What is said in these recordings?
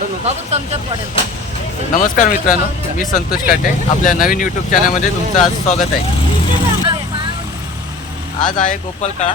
वाढू नको. नमस्कार मित्रांनो मी संतोष काटे. आपल्या नवीन यूट्यूब चॅनलमध्ये तुमचं आज स्वागत आहे. आज आहे गोपाल काळा.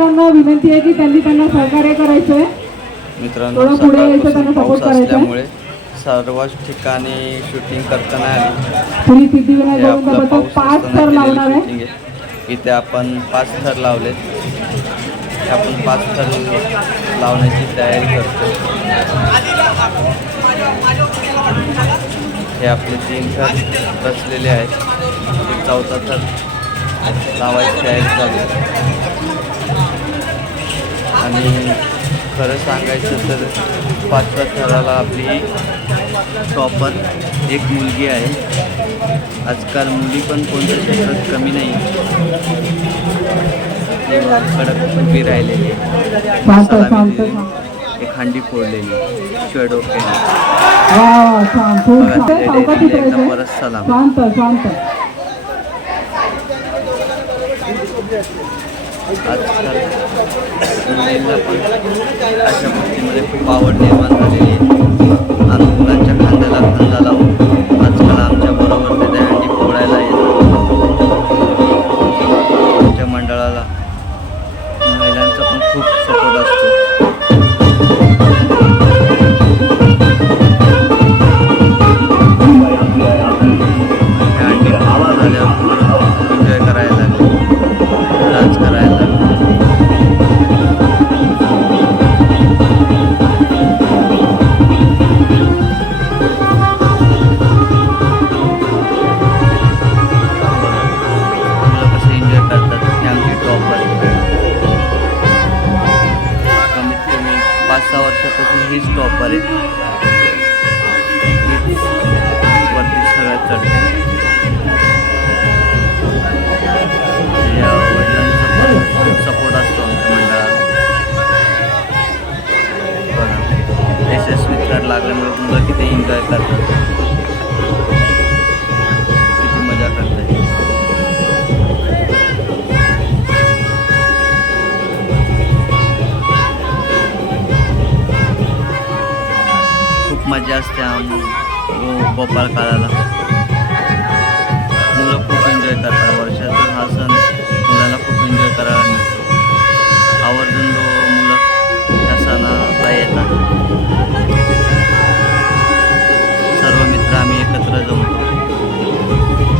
गोविंदांना विनंती आहे की त्यांनी त्यांना सहकार्य करायचंय. मित्रांनो थोडं पुढे यायचं त्यांना पाऊस करायचा. सर्वच ठिकाणी शूटिंग करता नाही आली पाच थर लावणार आहे. आहे. इथे आपण पाच थर लावलेत. हे आपण पाच थर लावण्याची तयारी करतो. हे आपले तीन थर रचलेले आहेत. चौथा थर लावायची तयारी चालू आहे. आणि खरं सांगायचं तर पाचव्या थराला आपली टॉपर एक मुलगी आहे. आजकाल मुली पण कोणत्या क्षेत्रात कमी नाही. कडक उभी राहिलेली. एक हंडी फोडलेली. शिवाय डोक्याने. परत सलाम. आजकाल मुलींना पण अशा गोष्टीमध्ये खूप आवड निर्माण झालेली आहे. आज मुलांच्या खांद्याला खांदा लावून आजकाल आमच्याबरोबर ते हंडी फोडायला येत पाच सहा वर्षापासून हीच टॉपर आहे. वरती सगळ्यात चढते. या वडिलांचा पण खूप सपोर्ट असतो आमच्या मंडळाला यशस्वी तर लागल्यामुळे मुलं किती एन्जॉय करतात. मजा असते गोपाळ हो, काळाला. मुलं खूप एन्जॉय करतात वर्षातून हा सण. मुलांना खूप एन्जॉय करायला मिळतो. आवर्जून दो मुलं या सणाला येतात. सर्व मित्र आम्ही एकत्र जमतो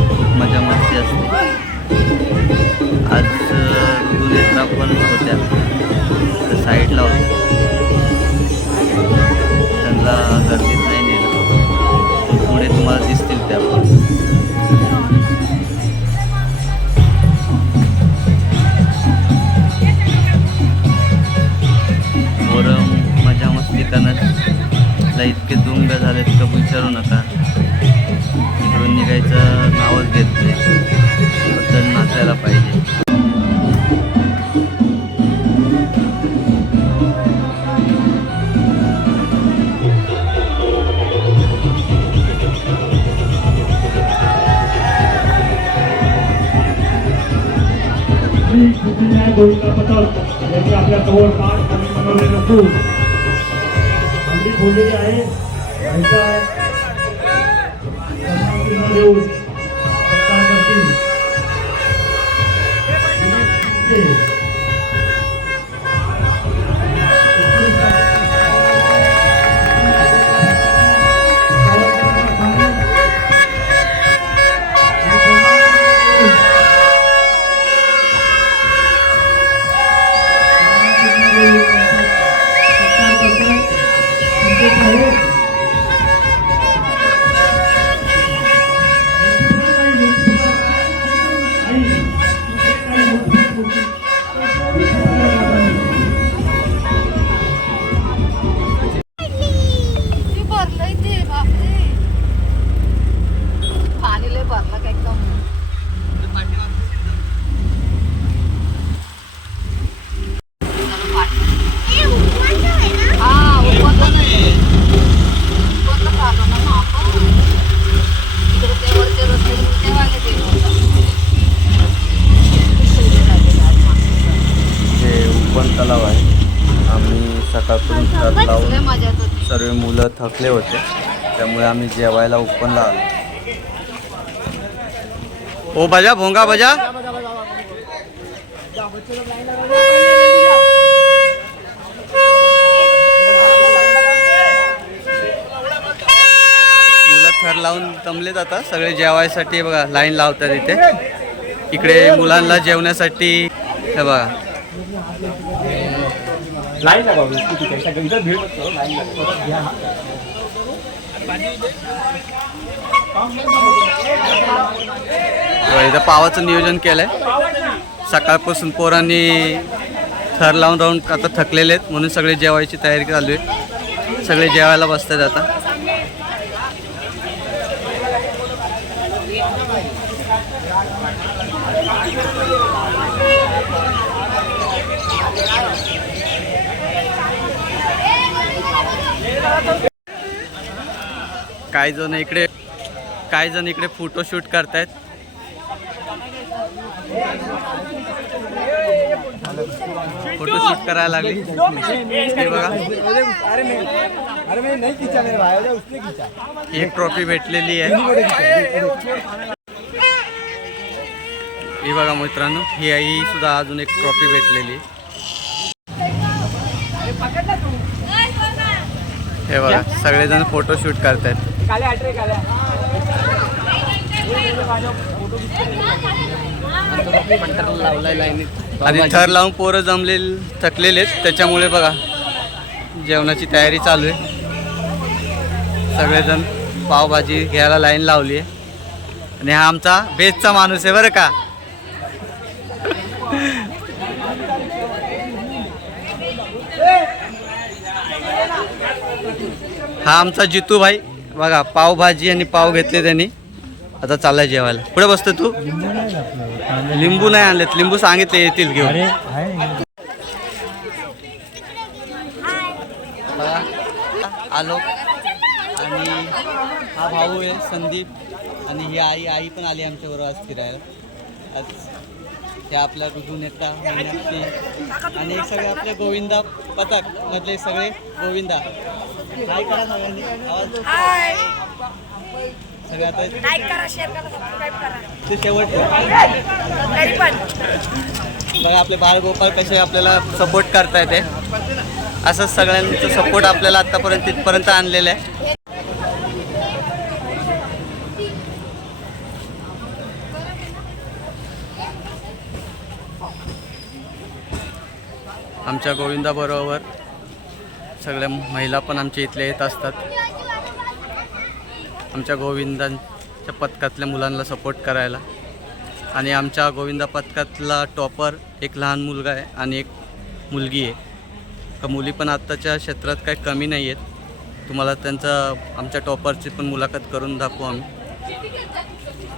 खूप मजा मस्ती असते. आज ऋतुनेत्रा पण होत्या. साईडला होत्या. गर्दीत नाही नेलं. पुढे तुम्हाला दिसतील त्या पोरं मजा मस्ती करण्याला इतके दुंग झाले का विचारू नका. इकडून निघायचं नावच घेत नाही. नाचायला पाहिजे. गोविंद पथक यांनी आपल्या जवळपास आणि मनवलेलं फूल हल्ली आहे देऊन थकले होते. त्यामुळे आम्ही जेवायला ओपनला आलो ओ बजा भोंगा बजा. मुलं थर लावून जमलेत आता. सगळे जेवायसाठी बघा लाईन लावतात इथे. इकडे मुलांना जेवण्यासाठी हे बघा. लाईन इथं पावाचं नियोजन केलंय. सकाळपासून पोरांनी थर लावून राहून आता थकलेले आहेत म्हणून सगळे जेवायची तयारी चालू आहे. सगळे जेवायला बसतात आता. काही जण इकडे काही जण इकडे फोटोशूट करतायत. फोटोशूट करायला लागली. हे बघा. एक ट्रॉफी भेटलेली आहे. हे बघा मित्रांनो ही आई सुद्धा अजून एक ट्रॉफी भेटलेली. आहे. हे बघा सगळेजण फोटोशूट करतायत. आणि थर लावून पोरं जमलेले थकलेले त्याच्यामुळे बघा जेवणाची तयारी चालू आहे. सगळेजण पावभाजी घ्यायला लाईन लावली आहे. आणि हा आमचा बेस्टचा माणूस आहे बरं का? हा आमचा जितू भाई बघा पावभाजी आणि पाव घेतले त्यांनी. आता चाललाय जेवायला. पुढे बसतो तू? लिंबू नाही आणलेत. लिंबू सांगितले येतील घेऊन. आलो. आणि हा भाऊ आहे संदीप. आणि ही आई आई पण आली आमच्याबरोबर आज फिरायला. आज हे आपला ऋतू नेता आणि सगळे आपले गोविंदा पथक मधले सगळे गोविंदा. आता लाईक करा शेअर करा सबस्क्राईब करा. ते शेवट तरी पण. बघा आपले बाळगोपाळ कसे आपल्याला सपोर्ट करता येते असंच सगळ्यांचं सपोर्ट आपल्याला आतापर्यंत तिथपर्यंत आणलेलं आहे. आमच्या गोविंदाबरोबर सगळ्या महिला पण आमच्या इथल्या येत असतात. आमच्या गोविंदांच्या पथकातल्या मुलांना सपोर्ट करायला. आणि आमच्या गोविंदा पथकातला टॉपर एक लहान मुलगा आहे आणि एक मुलगी आहे. का मुली पण आत्ताच्या क्षेत्रात काही कमी नाही आहेत. तुम्हाला त्यांचा आमच्या टॉपरची पण मुलाखत करून दाखवू आम्ही.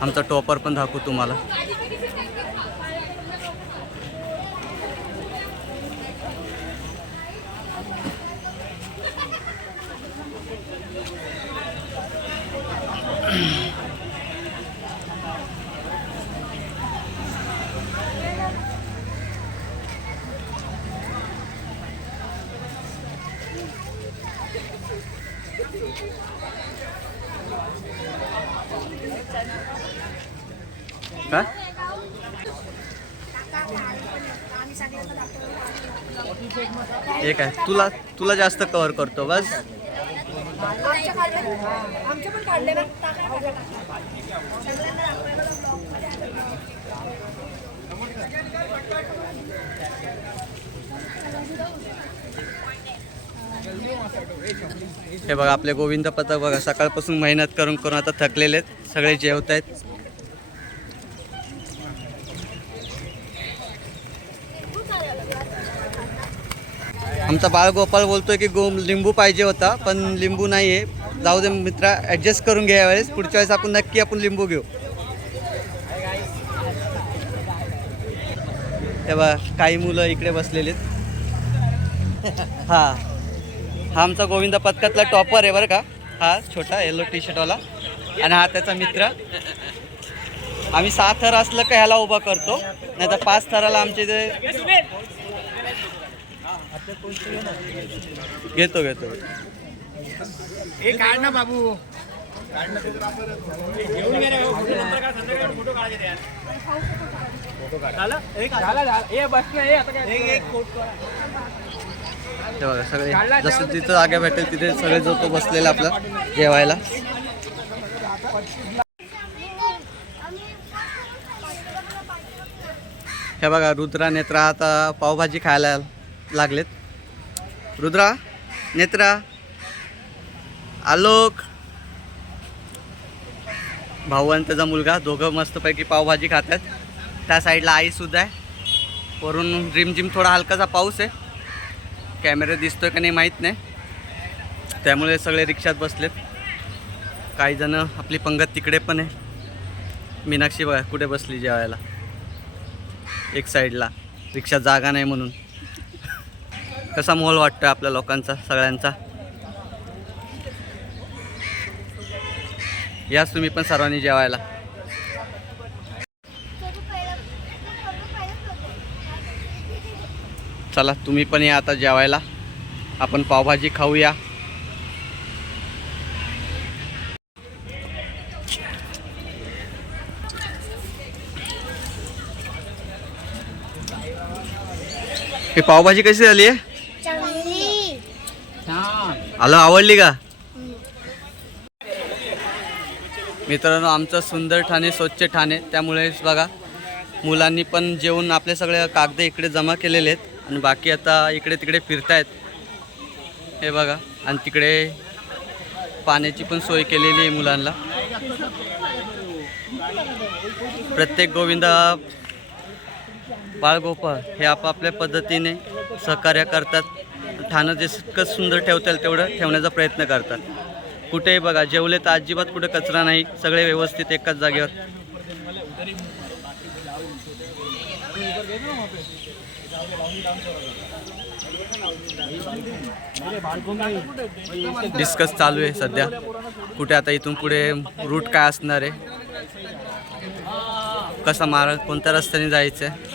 आमचा टॉपर पण दाखवू तुम्हाला. का? एक आहे. तुला तुला जास्त कव्हर करतो बस. हे बघा आपले गोविंद पथक बघा सकाळपासून मेहनत करून करून आता थकलेले आहेत. सगळे जेवत आहेत आमचा बाळगोपाळ बोलतोय की गो लिंबू पाहिजे होता पण लिंबू नाही आहे जाऊ दे मित्रा ॲडजस्ट करून घ्या यावेळेस. पुढच्या वेळेस आपण नक्की आपण लिंबू घेऊ. तेव्हा काही मुलं इकडे बसलेली हां हा. हा आमचा गोविंदा पथकातला टॉपर आहे बरं का. हा छोटा येलो टी शर्टवाला आणि हा त्याचा मित्र. आम्ही सहा थर असलं का ह्याला उभा करतो. नाही तर पाच थराला आमचे इथे घेतो घेतो. काढ ना बाबू. ते बघा सगळे जसं तिथं जागा भेटेल तिथे सगळे जो तो बसलेला आपलं जेवायला. हे बघा रुद्रा नेत्रा आता पावभाजी खायला लागलेत. रुद्रा नेत्रा आलोक. भाऊ आणि त्याचा मुलगा दोघं मस्तपैकी पावभाजी खातात त्या साईडला आईसुद्धा आहे. वरून रिमझिम थोडा हलकासा पाऊस आहे. कॅमेरा दिसतोय का नाही माहीत नाही. त्यामुळे सगळे रिक्षात बसलेत. काही जण आपली पंगत तिकडे पण आहे. मीनाक्षी बघा कुठे बसली जेवायला? एक साईडला रिक्षा जागा नाही म्हणून. कसा मोल वाटतो आपल्या लोकांचा सगळ्यांचा? याच तुम्ही पण सर्वांनी जेवायला. चला तुम्ही पण या आता जेवायला. आपण पावभाजी खाऊया. ही पावभाजी कशी झाली आहे आलो आवडली का? मित्रांनो आमचं सुंदर ठाणे स्वच्छ ठाणे. त्यामुळेच बघा मुलांनी पण जेवून आपले सगळे कागद इकडे जमा केलेले आहेत आणि बाकी आता इकडे तिकडे फिरतायत. हे बघा आणि तिकडे पाण्याची पण सोय केलेली आहे मुलांना. प्रत्येक गोविंदा बाळगोपाळ हे आपापल्या पद्धतीने सहकार्य करतात. ठाणं जे जितकं सुंदर ठेवता येईल तेवढं ठेवण्याचा प्रयत्न करतात. कुठेही बघा जेवले तर अजिबात कुठे कचरा नाही सगळे व्यवस्थित एकाच जागेवर. डिस्कस चालू आहे सध्या. कुठे आता इथून पुढे रूट काय असणार आहे? कसा मार्ग कोणत्या रस्त्याने जायचं आहे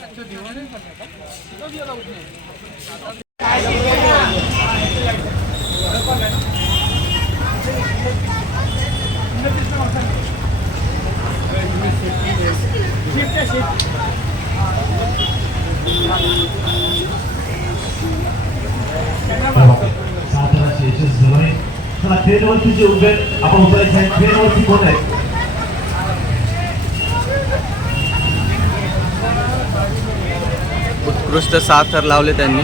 चला ट्रेनवरती जे उभे आहेत, आपण उतरायचं आहे ट्रेनवरती कोण आहे उत्कृष्ट साथर लावले त्यांनी.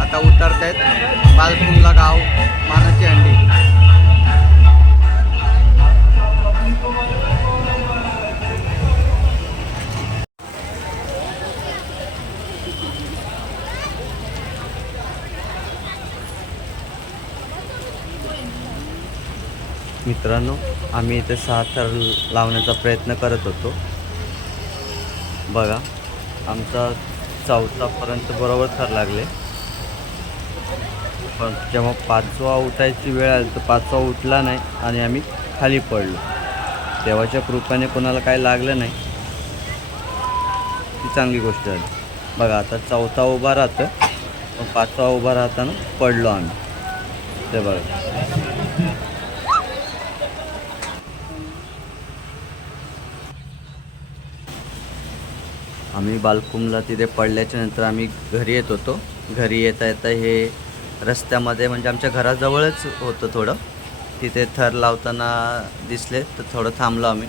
आता उतरतायत. बालकुंडला गाव मानाची अंडी. मित्रांनो आम्ही इथे साथर लावण्याचा प्रयत्न करत होतो. बघा आमचा चौथापर्यंत बरोबर थर लागले. पण जेव्हा पाचवा उठायची वेळ आली तर पाचवा उठला नाही आणि आम्ही खाली पडलो. देवाच्या कृपेने कोणाला काही लागलं नाही. ती चांगली गोष्ट झाली. बघा आता चौथा उभा राहतो पण पाचवा उभा राहताना पडलो आम्ही. ते बघा. आम्ही बालकुमला तिथे पडल्याच्या नंतर आम्ही घरी येत होतो. घरी येता येता हे रस्त्यामध्ये म्हणजे आमच्या घराजवळच होतं थोडं. तिथे थर लावताना दिसले तर थोडं थांबलो आम्ही.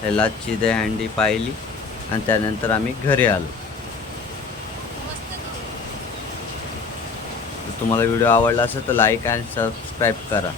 ह्याला चिदे हँडी पाहिली आणि त्यानंतर आम्ही घरी आलो. तुम्हाला व्हिडिओ आवडला असेल तर लाईक अँड सबस्क्राईब करा.